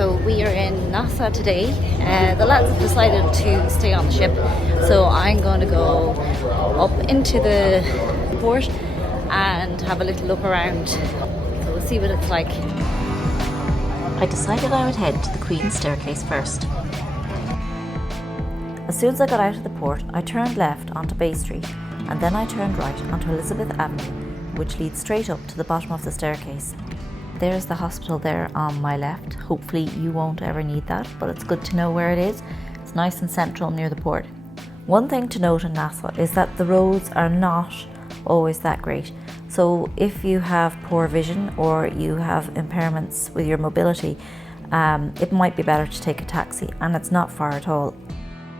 So we are in Nassau today. The lads have decided to stay on the ship, so I'm going to go up into the port and have a little look around. So we'll see what it's like. I decided I would head to the Queen's Staircase first. As soon as I got out of the port, I turned left onto Bay Street and then I turned right onto Elizabeth Avenue, which leads straight up to the bottom of the staircase. There's the hospital there on my left. Hopefully you won't ever need that, but it's good to know where it is. It's nice and central near the port. One thing to note in Nassau is that the roads are not always that great. So if you have poor vision or you have impairments with your mobility, it might be better to take a taxi, and it's not far at all.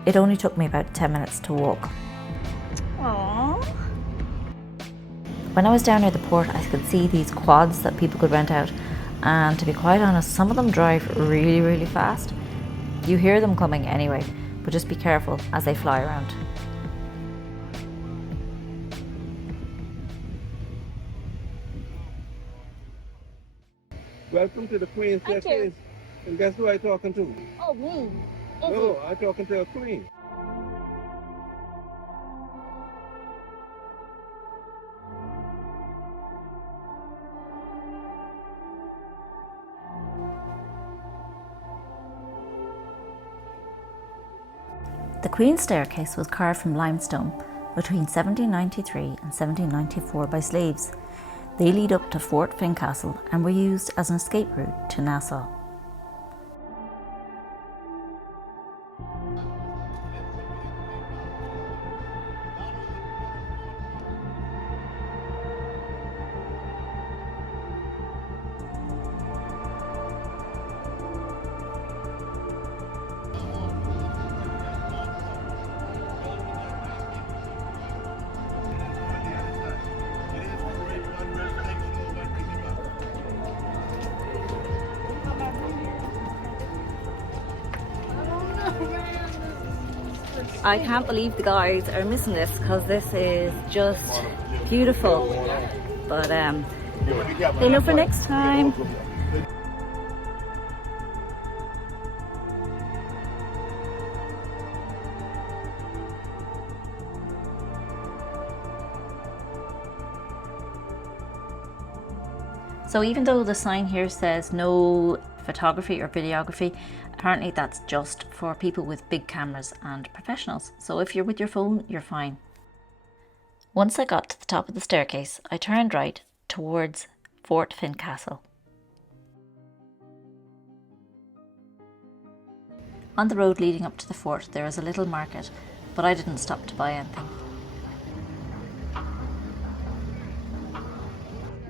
It only took me about 10 minutes to walk. Aww. When I was down near the port, I could see these quads that people could rent out, and to be quite honest, some of them drive really, really fast. You hear them coming anyway, but just be careful as they fly around. Welcome to the Queen's Staircase. And guess who I'm talking to? Oh, me? No, I'm talking to a queen. The Queen's Staircase was carved from limestone between 1793 and 1794 by slaves. They lead up to Fort Fincastle and were used as an escape route to Nassau. I can't believe the guys are missing this because this is just beautiful. But they know for next time. So even though the sign here says no photography or videography, apparently that's just for people with big cameras and professionals. So if you're with your phone, you're fine. Once I got to the top of the staircase, I turned right towards Fort Fincastle. On the road leading up to the fort, there is a little market, but I didn't stop to buy anything.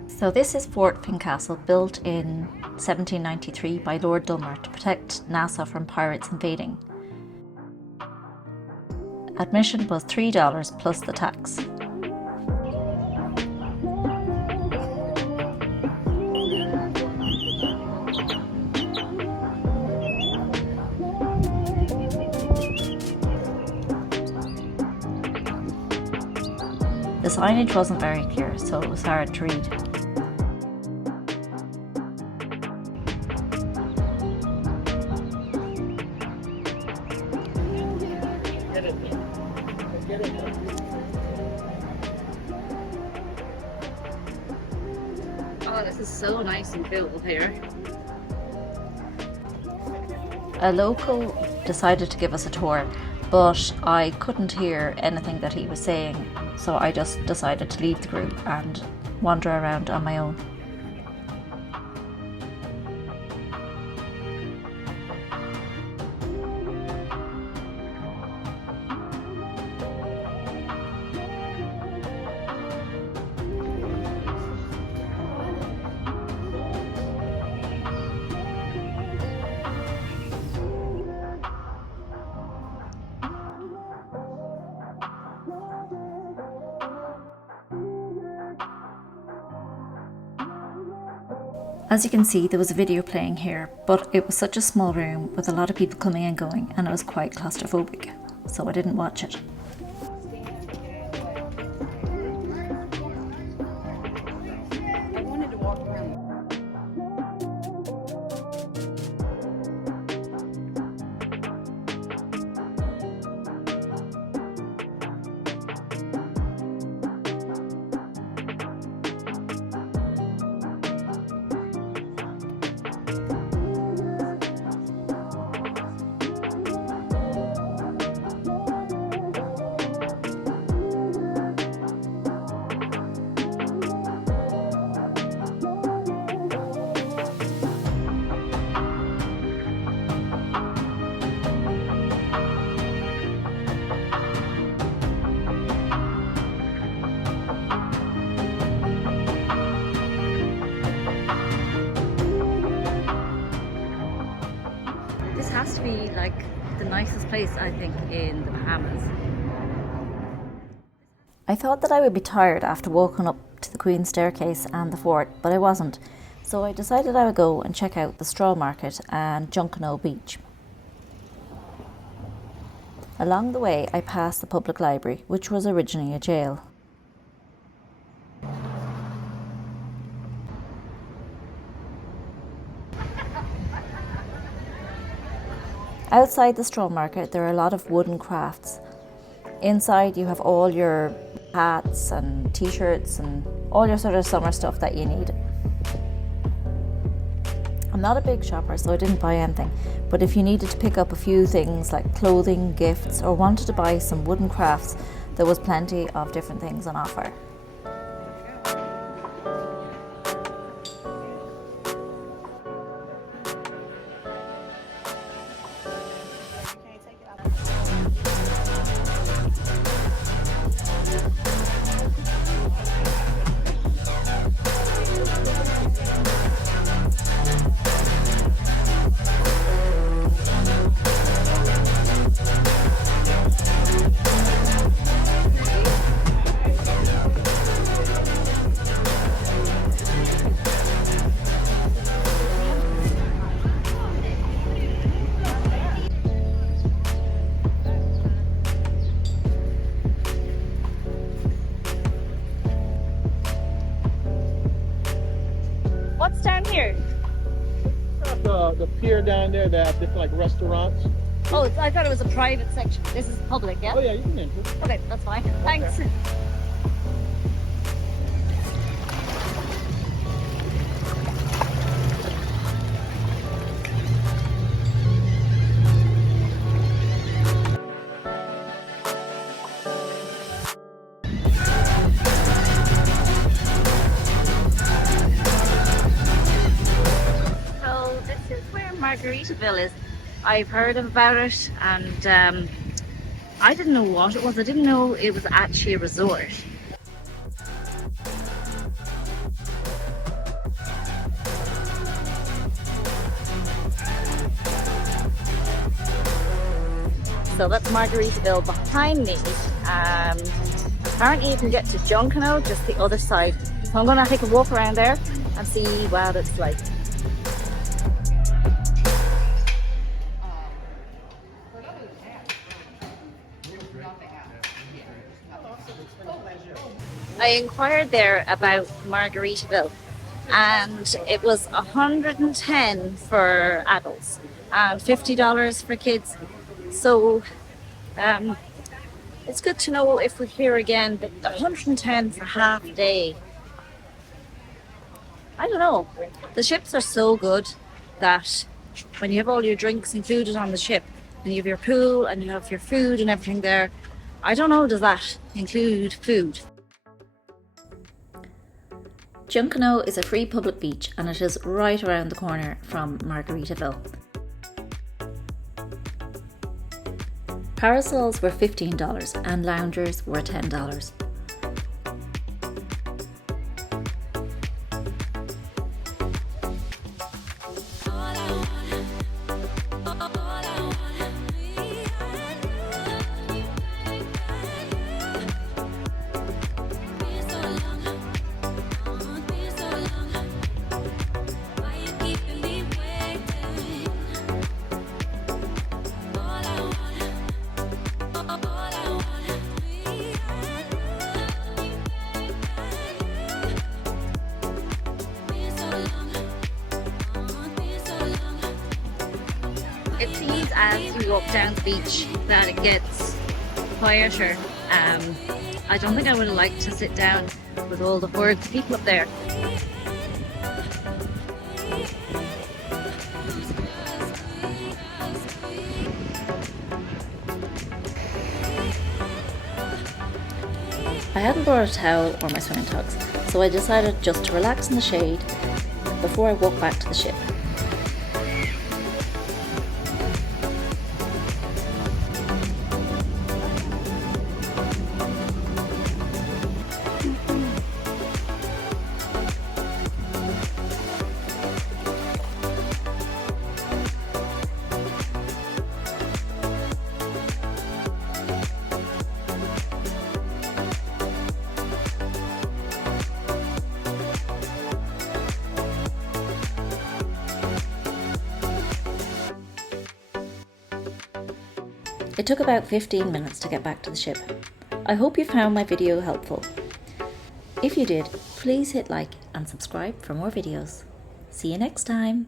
So this is Fort Fincastle, built in 1793 by Lord Dummer to protect Nassau from pirates invading. Admission was $3 plus the tax. The signage wasn't very clear, so it was hard to read. Oh, this is so nice and built here. A local decided to give us a tour, but I couldn't hear anything that he was saying, so I just decided to leave the group and wander around on my own. As you can see, there was a video playing here, but it was such a small room with a lot of people coming and going, and it was quite claustrophobic, so I didn't watch it. has to be like the nicest place, I think, in the Bahamas. I thought that I would be tired after walking up to the Queen's Staircase and the fort, but I wasn't. So I decided I would go and check out the straw market and Junkanoo Beach. Along the way, I passed the public library, which was originally a jail. Outside the straw market, there are a lot of wooden crafts. Inside, you have all your hats and t-shirts and all your sort of summer stuff that you need. I'm not a big shopper, so I didn't buy anything, but if you needed to pick up a few things like clothing, gifts, or wanted to buy some wooden crafts, there was plenty of different things on offer. What's down here? The pier down there that have different like restaurants. Oh, I thought it was a private section. This is public, yeah? Oh yeah, you can enter. Okay, that's fine. Thanks. So this is where Margaritaville is. I've heard about it, and I didn't know what it was. I didn't know it was actually a resort. So that's Margaritaville behind me. Apparently you can get to Junkanoo just the other side. So I'm gonna take a walk around there and see what it's like. I inquired there about Margaritaville, and it was $110 for adults and $50 for kids. So it's good to know if we're here again, but $110 for half a day. I don't know. The ships are so good that when you have all your drinks included on the ship, and you have your pool and you have your food and everything there, I don't know, does that include food? Junkanoo is a free public beach, and it is right around the corner from Margaritaville. Parasols were $15 and loungers were $10. It seems as you walk down the beach that it gets quieter. I don't think I would have liked to sit down with all the hordes of people up there. I hadn't brought a towel or my swimming togs, so I decided just to relax in the shade before I walked back to the ship. It took about 15 minutes to get back to the ship. I hope you found my video helpful. If you did, please hit like and subscribe for more videos. See you next time.